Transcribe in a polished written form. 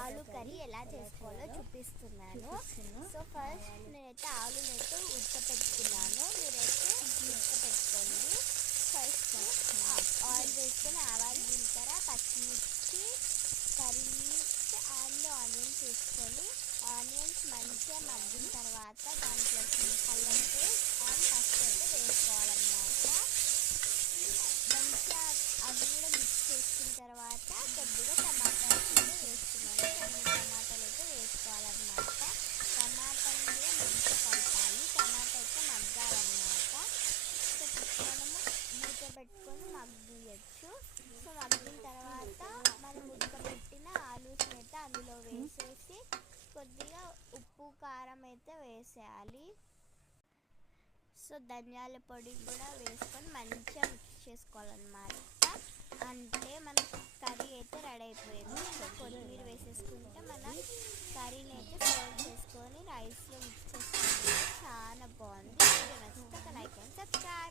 ఆలు కర్రీ ఎలా చేసుకోవాలో చూపిస్తున్నాను. సో ఫస్ట్ నేనైతే ఆలునైతే ఉడకపెట్టుకున్నాను. మీరైతే ఉడకపెట్టుకోండి. ఫస్ట్ ఆయిల్ వేసుకొని ఆవాలు, జీలకర్ర, పచ్చిమిర్చి, కర్రీ అండ్ ఆనియన్స్ వేసుకొని ఆనియన్స్ మంచిగా మగ్గిన తర్వాత దాంట్లోకి అల్లం పేస్ట్ అండ్ పసుపు అయితే వేసుకోవాలన్నమాట. మంచిగా అవి కూడా మిక్స్ చేసుకున్న తర్వాత కొద్దిగా టమాటాలు కూడా వేసుకున్నాను. 2 టమాటాలు అయితే వేసుకోవాలన్నమాట. టమాటాని కూడా మంచిగా కలపాలి. టమాటా అయితే మగ్గాలన్నమాట. సో మనము మూత పెట్టుకొని మగ్గియచ్చు. సో మగ్గిన తర్వాత మనం ఉడకబెట్టిన ఆలూస్ని అయితే అందులో వేసేసి కొద్దిగా ఉప్పు, కారం అయితే వేసేయాలి. సో ధనియాల పొడి కూడా వేసుకొని మంచిగా మిక్స్ చేసుకోవాలన్నమాట. అంటే మన కర్రీ అయితే రెడీ అయిపోయింది. సో కొత్తిమీర వేసేసుకుంటే మన కర్రీని అయితే సర్వ్ చేసుకొని రైస్లో మిక్స్ చేసుకుంటే